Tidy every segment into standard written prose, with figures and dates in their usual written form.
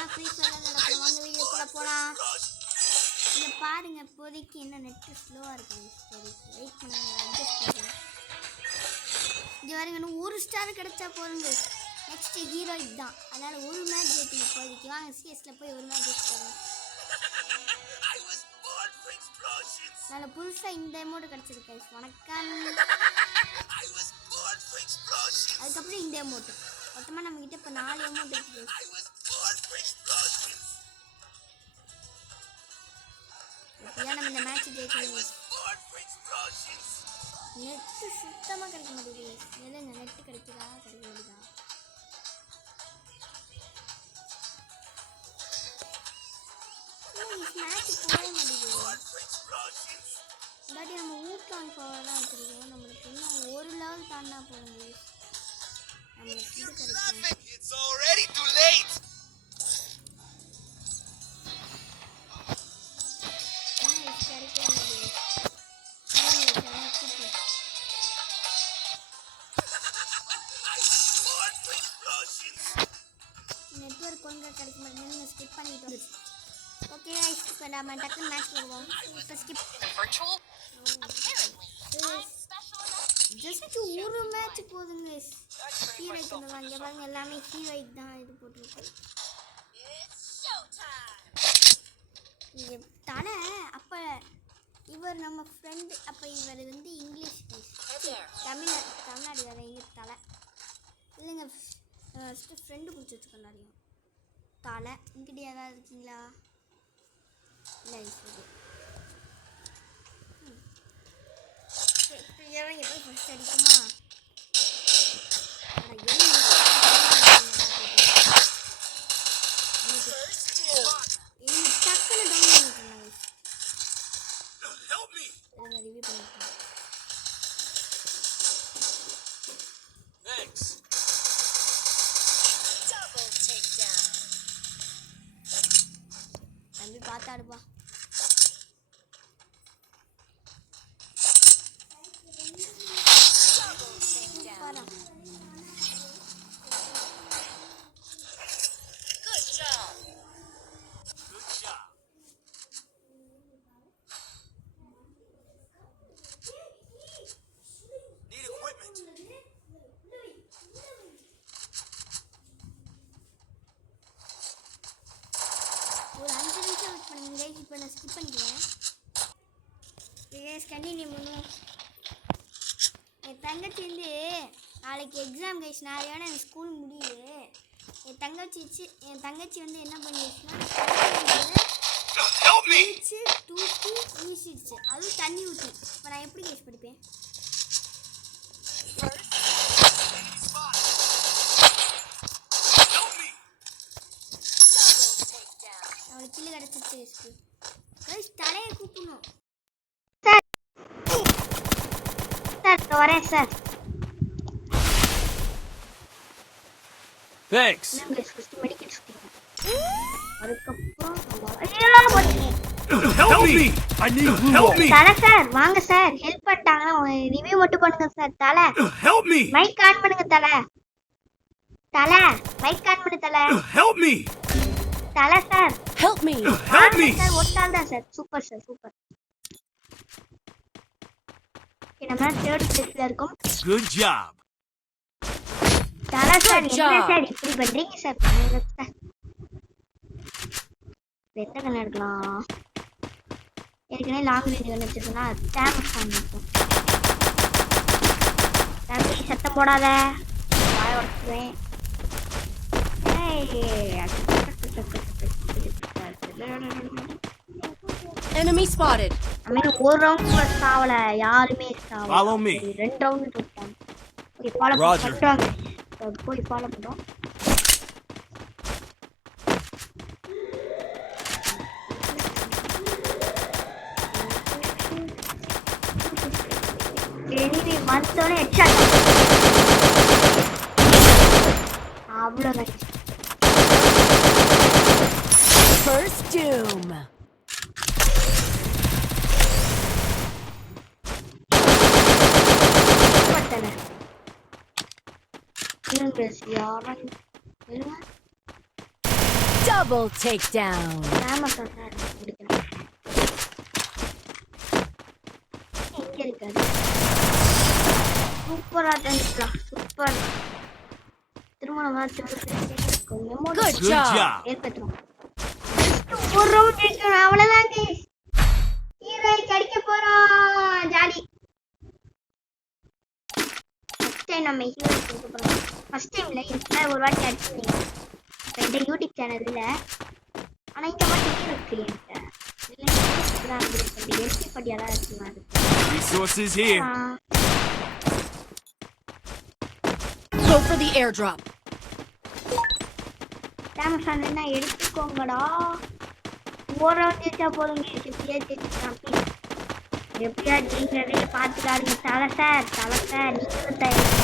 பண்ணா free fire நடக்கும். வாங்க வீடியோக்குள்ள போலாம். இங்க பாருங்க இப்போதைக்கு என்ன நெட் ஸ்லோவா இருக்கு. சரி வெயிட் பண்ணுங்க அட்ஜஸ்ட் பண்றேன். இங்க பாருங்க இன்னும் ஒரு ஸ்டார் கிடைச்சா போதுங்க. நெக்ஸ்ட் ஹீரோ இதுதான். அதனால ஒரு மேட்ச் ஜெயிக்கணும் இப்போதைக்கு. வாங்க சிஎஸ்ல போய் ஒரு மேட்ச் ஜெயிக்கலாம். நல்ல புதுசா இந்த அமௌண்ட் கிடைச்சிருக்கு கைஸ். வணக்கம். அதுக்கப்புறம் இந்த அமௌண்ட் மொத்தமாக நம்ம கிட்ட இப்போ 4 அமௌண்ட் இருக்குது. இப்போதான் நம்ம இந்த மேட்ச் ஜெயிக்கணும். நெட்டு சுத்தமாக கிடைக்க மாட்டேங்குது. எதுங்க நெட்டு கிடைக்குதா கிடைக்க மாட்டேங்குதா? மேட்ச் போகவே மாட்டேங்குது. இல்லாட்டி நம்ம ஊட்லான் பவர் தான் வச்சுருக்கோம். நம்மளுக்கு இன்னும் ஒரு லெவல் தாண்டா போகுது. நம்மளுக்கு இது கிடைக்கும். நெட்வொர்க் ஒழுங்காக கிடைக்க மாட்டேங்குது. நீங்கள் ஸ்கிப் பண்ணிட்டு வந்துச்சு. ஓகே गाइस இப்போ நம்ம டக்குன்னு மேட்ச் போவோம். இப்போ ஸ்கிப் ஜஸ்ட் ஒரு மேட்ச் போதுங்க. ஹீரோய்க்கு வந்துடுவாங்க. இங்கே பாருங்க எல்லாமே ஹீரோய்க்கு தான் இது போட்டிருக்கு. இங்கே தலை அப்போ இவர் நம்ம ஃப்ரெண்டு. அப்போ இவர் வந்து இங்கிலீஷ் தமிழ்நாடு வேறு இங்கே தலை இல்லைங்க. ஃபஸ்ட்டு ஃப்ரெண்டு பிடிச்சி வச்சுக்கோங்க நிறையும். தலை இங்கிட்ட ஏதாவது இருக்கீங்களா? இல்லை சரி எப்படி ஃபஸ்ட் அடிக்குமா? டக்குன்னு டவுன் பண்ணிட்டேன். ரிவ்யூ பண்ணிட்டேன். தம்பி பார்த்தாடுப்பா. ஒரு 5 நிமிஷம் வெயிட் பண்ணுங்க. இப்போ நான் ஸ்கிப் பண்ணிக்கிறேன். கண்டினியூ பண்ணுவோம். என் தங்கச்சி வந்து நாளைக்கு எக்ஸாம் கைஸ். நாளையோட எனக்கு ஸ்கூல் முடியுது. என் தங்கச்சி வந்து என்ன பண்ணிடுச்சுன்னா தூக்கி வீசிடுச்சு. அதுவும் தண்ணி ஊற்றி. இப்போ நான் எப்படி கைஸ் படிப்பேன்? அவளுக்கு கில்லு கிடச்சிச்சு. கைஸ் தலையை கூப்பிடணும். சார் வரேன் சார். தேங்க்ஸ். தலை சார் வாங்க சார். ஹெல்ப் பண்ணிட்டாங்க. ரிவ்யூ மட்டும் பண்ணுங்க சார். தலை மைக் ஆன் பண்ணுங்க. தலை மைக் ஆன் பண்ணு. தலை சார் Help me. சார் ஒட்டால் தான் சார். Super sir super. நம்ம 3rd பிளேஸ்ல இருக்கோம். Good job. தலை சார் என்ன சார் இப்படி பண்றீங்க சார்? எத்தனை கண்ணு எடுக்கலாம்? ஏற்கனவே லாங் ரேஞ்ச் கண்ணு வச்சிருக்கோம்னா டேமேஜ் பண்ணிருக்கோம். தம்பி சத்தம் போடாத. வாய உடச்சுவேன். Enemy spotted. I mean ஒரு ரவுண்ட் கூட சாவல. யாருமே சாவல. Follow me. 2 ரவுண்ட் தோத்தாங்க. ஓகே ஃபாலோ பண்றாங்க. போய் ஃபாலோ பண்றோம். எனிமி வந்தோனே ஹெட்ஷாட். அவ்வளவுதான். First doom. Double takedown. Amazon தான் முடிக்கணும். இங்க இருக்காது. சூப்பரா டான்ஸ்லாம் சூப்பர். திருமணமா திரும்ப Good job. ஏற்பட்டுரும். ஒரு ரவுண்ட் ஜெயிக்கணும் அவ்வளவுதான் guys. ஹீரோ கடிக்க போறோம் ஜாலி. ஃபர்ஸ்ட் டைம் நம்ம ஹீரோ கடிக்க போறோம். ஃபர்ஸ்ட் டைம்ல இதுல ஒரு வாட்டி அடிச்சீங்க. இந்த யூடியூப் சேனல்ல ஆனா இந்த வாட்டி ஹீரோ கிரியேட் இல்ல இது எஸ்பி படியால இருக்கு. Resources here. Go for the airdrop. Amazon என்ன எடுத்துக்கோங்கடா. ஒரு ரவுண்ட் ஜெயிச்சா போதுங்க. எப்படியா ஜெயிக்கிறதே பார்த்துக்காருங்க. தலை சார் நீங்களும் தயார்.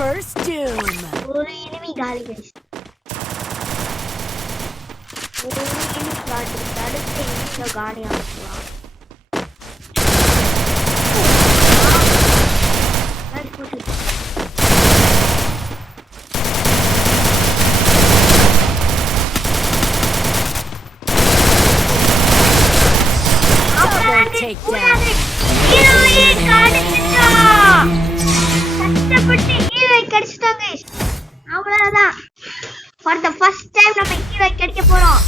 First doom. ஒரு enemy காலி guys. ஒரு enemy காலி. அடுத்து enemy காலி ஆகுமா? Double takedown. ஹீரோயை கடிச்சிட்டா. கஷ்டப்பட்டு ஹீரோயை கடிச்சிட்டாங்க guys. அவ்வளவுதான். For the first time நம்ம ஹீரோயை கடிக்க போறோம்.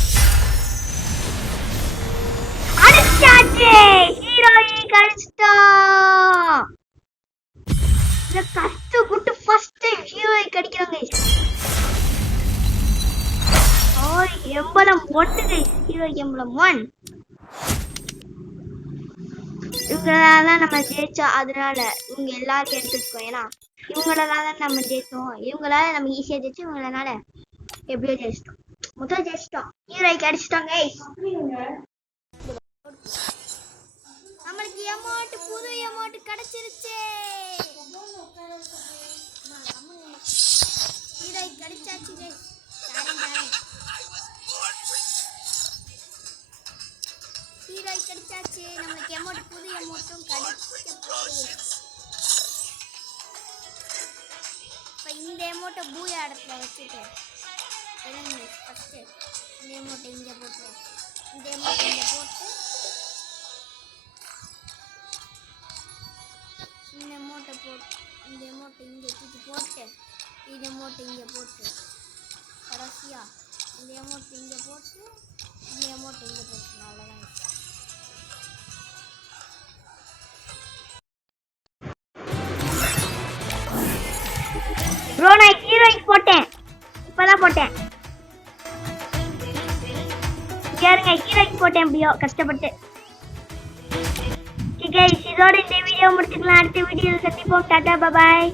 அடிச்சாச்சு. ஹீரோயை கடிச்சிட்டா. இந்த கஷ்டப்பட்டு first time ஹீரோயை கடிக்கிறாங்க guys. Emblem 1 guys. Hero emblem 1. இவங்களால நம்ம ஜெயிச்சோம். அதனால இவங்க எல்லாரும் எடுத்துக்கோ. ஏன்னா இவங்களால நம்ம ஜெயிச்சோம். இவங்களால நம்ம ஈஸியா ஜெயிச்சோம். இவங்களால எப்படியோ ஜெயிச்சிட்டோம். முதல்ல ஜெயிச்சிட்டோம். ஹீரோய்க்கு அடிச்சிட்டோங்க. நம்மளுக்கு அமௌண்ட் புது அமௌண்ட் கிடைச்சிருச்சு. ஹீரோய்க்கு அடிச்சாச்சு guys. ஹீரோய் கிடைச்சாச்சு. நம்மளுக்கு அமௌண்ட் புது அமௌண்ட்டும் கிடைக்க போகுது. இப்போ இந்த அமௌண்ட்டை பூயா இடத்துல வச்சுட்டு ஃபஸ்ட்டு இந்த அமௌண்ட்டை இங்கே போட்டுருவோம். இந்த அமௌண்ட் இங்கே போட்டு இந்த அமௌண்ட்டை இங்கே தூக்கி போட்டு இந்த அமௌண்ட்டை இங்கே போட்டு கடைசியாக இந்த அமௌண்ட் இங்கே போட்டு இந்த அமௌண்ட் இங்கே போட்டு அவ்வளோதான். ப்ரோ நான் ஹீரோய்க்கு போட்டேன். இப்பதான் போட்டேன். கேளுங்க ஹீரோய்க்கு போட்டேன். எப்படியோ கஷ்டப்பட்டு. இதோட இந்த வீடியோ முடிச்சுக்கலாம். அடுத்த வீடியோவில் சந்திப்போம். டாடா பாய்.